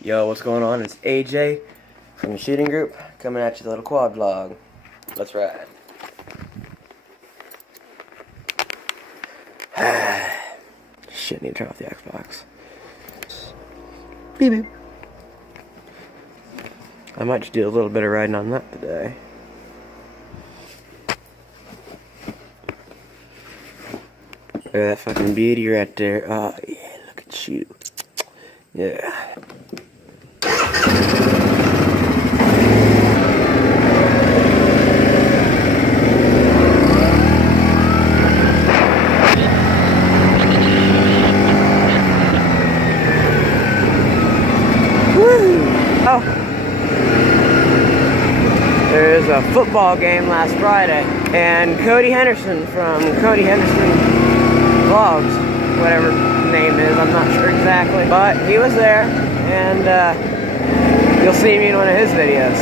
Yo, what's going on? It's AJ from the shooting group coming at you with a little quad vlog. Let's ride. Shit, need to turn off the Xbox. Beep beep. I might just do a little bit of riding on that today. Look at that fucking beauty right there. Oh yeah, look at you. Yeah. Oh, there was a football game last Friday, and Cody Henderson from Cody Henderson Vlogs, whatever his name is, I'm not sure exactly, but he was there, and you'll see me in one of his videos.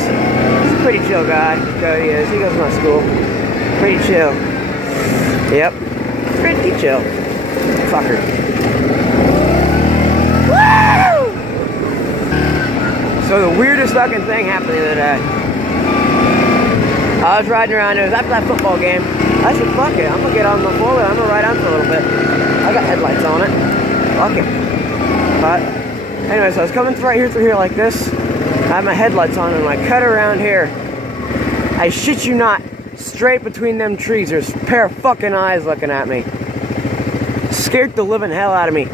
He's a pretty chill guy, Cody is. He goes to my school. Pretty chill. Yep, pretty chill. Fucker. So the weirdest fucking thing happened the other day. I was riding around, it was after that football game. I said, fuck it, I'm gonna get on the four-wheel, I'm gonna ride on for a little bit. I got headlights on it. Fuck it. But, anyways, I was coming through here like this. I have my headlights on and I cut around here. I shit you not, straight between them trees, there's a pair of fucking eyes looking at me. Scared the living hell out of me.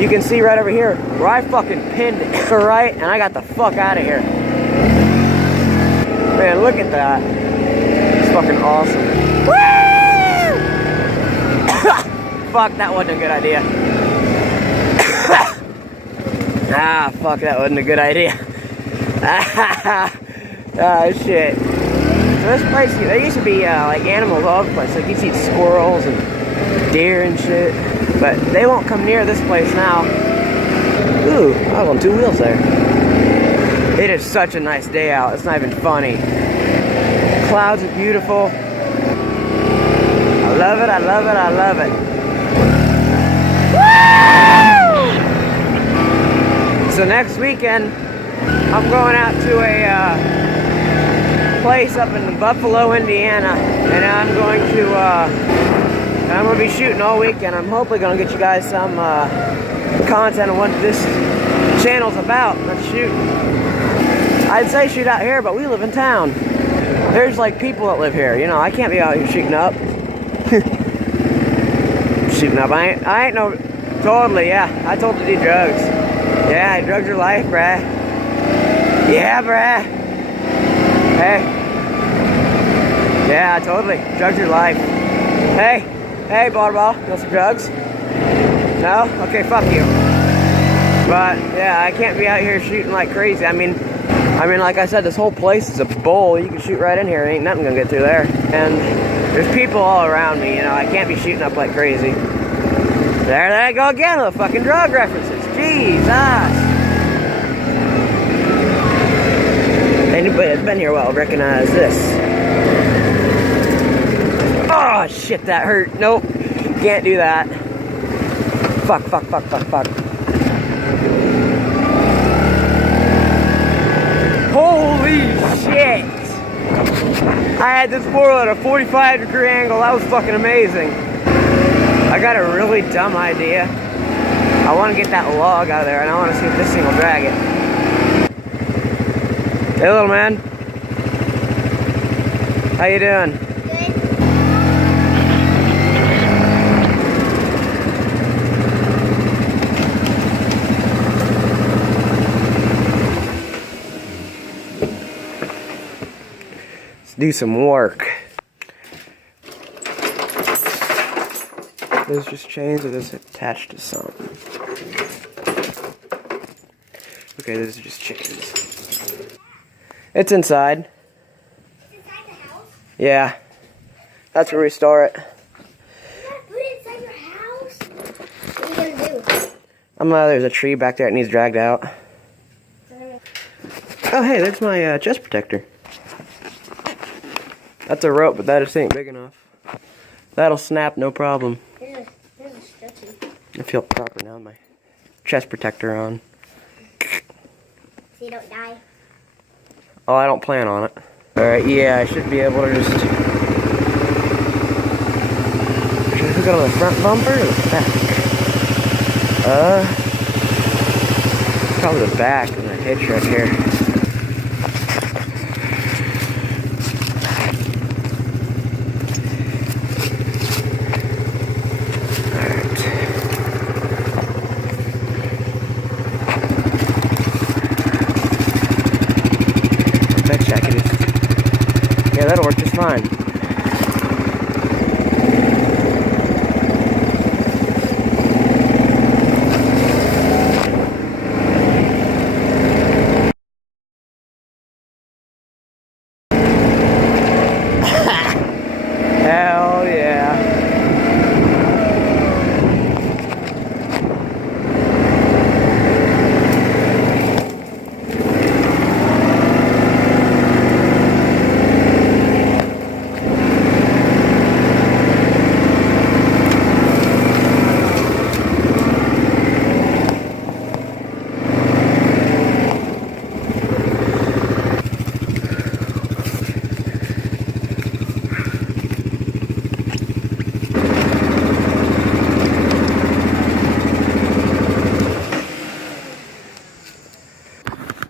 You can see right over here where I fucking pinned it to the right and I got the fuck out of here. Man, look at that. It's fucking awesome. Woo! Fuck, that wasn't a good idea. Ah, fuck, that wasn't a good idea. Ah, shit. So this place, there used to be like animals all over the place. Like you see squirrels and deer and shit. But they won't come near this place now. Ooh, I was on two wheels there. It is such a nice day out. It's not even funny. Clouds are beautiful. I love it, I love it, I love it. Woo! So next weekend, I'm going out to a place up in Buffalo, Indiana. And I'm going to be shooting all weekend. I'm hopefully going to get you guys some content on what this channel's about. Let's shoot. I'd say shoot out here, but we live in town. There's like people that live here. You know, I can't be out here shooting up. Shooting up. I ain't no... Totally, yeah. I totally do drugs. Yeah, drugs are life, bruh. Yeah, bruh. Hey. Yeah, totally. Drugs are life. Hey. Hey, ball, you want some drugs? No? Okay, fuck you. But, yeah, I can't be out here shooting like crazy. I mean, like I said, this whole place is a bowl. You can shoot right in here. Ain't nothing gonna get through there. And there's people all around me, you know. I can't be shooting up like crazy. There they go again with the fucking drug references. Jesus. Anybody that's been here a while will recognize this. Oh, shit, that hurt. Nope. Can't do that. Fuck. Holy shit. I had this four-wheel at a 45-degree angle. That was fucking amazing. I got a really dumb idea. I want to get that log out of there, and I want to see if this thing will drag it. Hey, little man. How you doing? Do some work. Those just chains or those attached to something? Okay, those are just chains. It's inside. It's inside the house? Yeah. That's where we store it. You gotta put it inside your house? What are you gonna do? There's a tree back there that needs dragged out. Oh hey, there's my chest protector. That's a rope, but that just ain't big enough. That'll snap, no problem. There's a stretchy. I feel proper now with my chest protector on. So you don't die. Oh, I don't plan on it. Alright, yeah, I should be able to just... Should I hook it on the front bumper or the back? Probably the back and the hitch right here. Yeah, that'll work just fine. Hell yeah.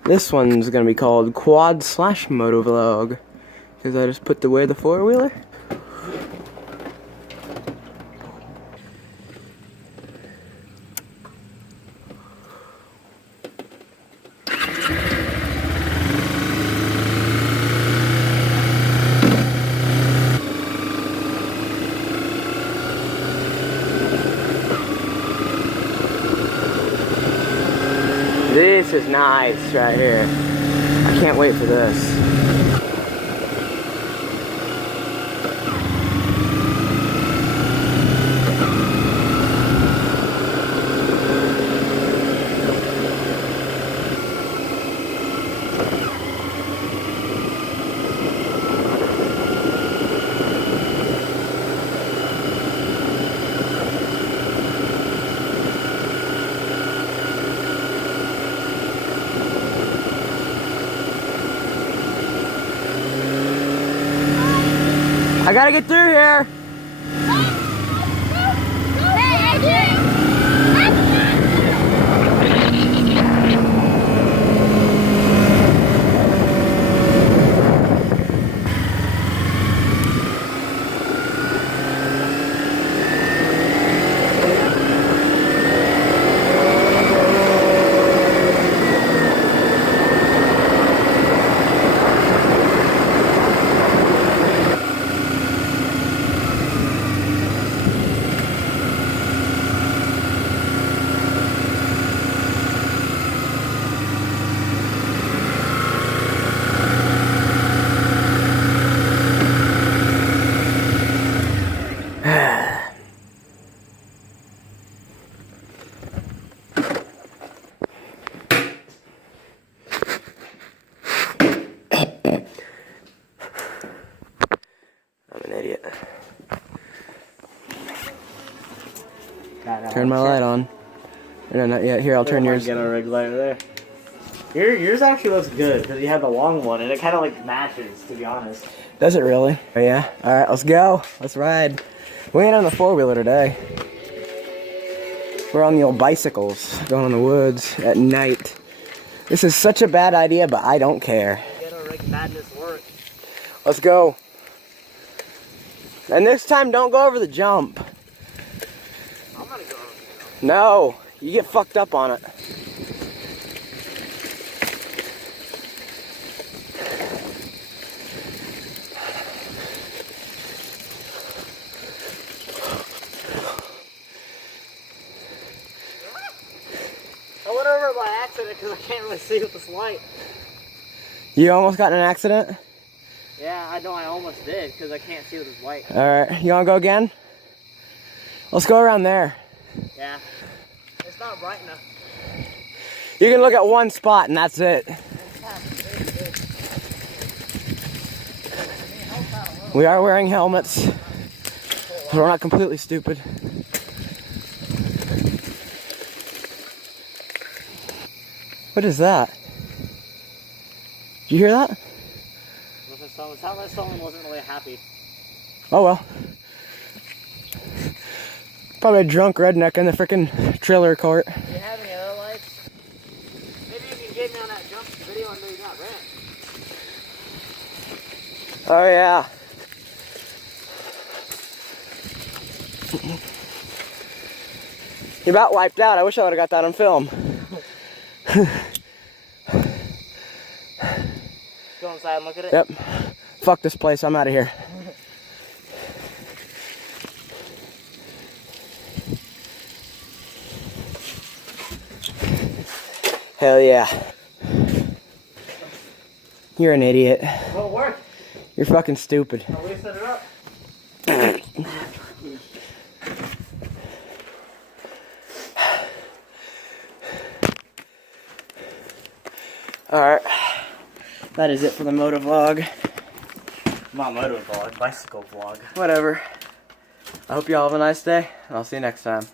This one's gonna be called Quad/Moto Vlog, because I just put away the four-wheeler. This is nice right here. I can't wait for this. I gotta get through here. Turn my light on. No, not yet. Here, I'll turn yours. Get a rig light there. Yours actually looks good because you have the long one and it kind of like matches, to be honest. Does it really? Oh, yeah. All right, let's go. Let's ride. We ain't on the four-wheeler today. We're on the old bicycles, going in the woods at night. This is such a bad idea, but I don't care. Get a rig madness work. Let's go. And this time, don't go over the jump. I'm gonna go over the jump. No, you get fucked up on it. I went over by accident because I can't really see with this light. You almost got in an accident? Yeah, I know I almost did because I can't see with this light. Alright, you wanna go again? Let's go around there. Yeah. It's not bright enough. You can look at one spot and that's it. We are wearing helmets. We're not completely stupid. What is that? Did you hear that? It sounded like someone wasn't really happy. Oh well. Probably a drunk redneck in the freaking trailer court. Do you have any other lights? Maybe you can get me on that jump video and maybe not rent. Oh yeah. You about wiped out. I wish I would have got that on film. Go inside and look at it? Yep. Fuck this place. I'm out of here. Hell yeah. You're an idiot. Well, it worked. You're fucking stupid. How we set it up? Alright. That is it for the moto vlog. Not moto vlog, bicycle vlog. Whatever. I hope you all have a nice day, and I'll see you next time.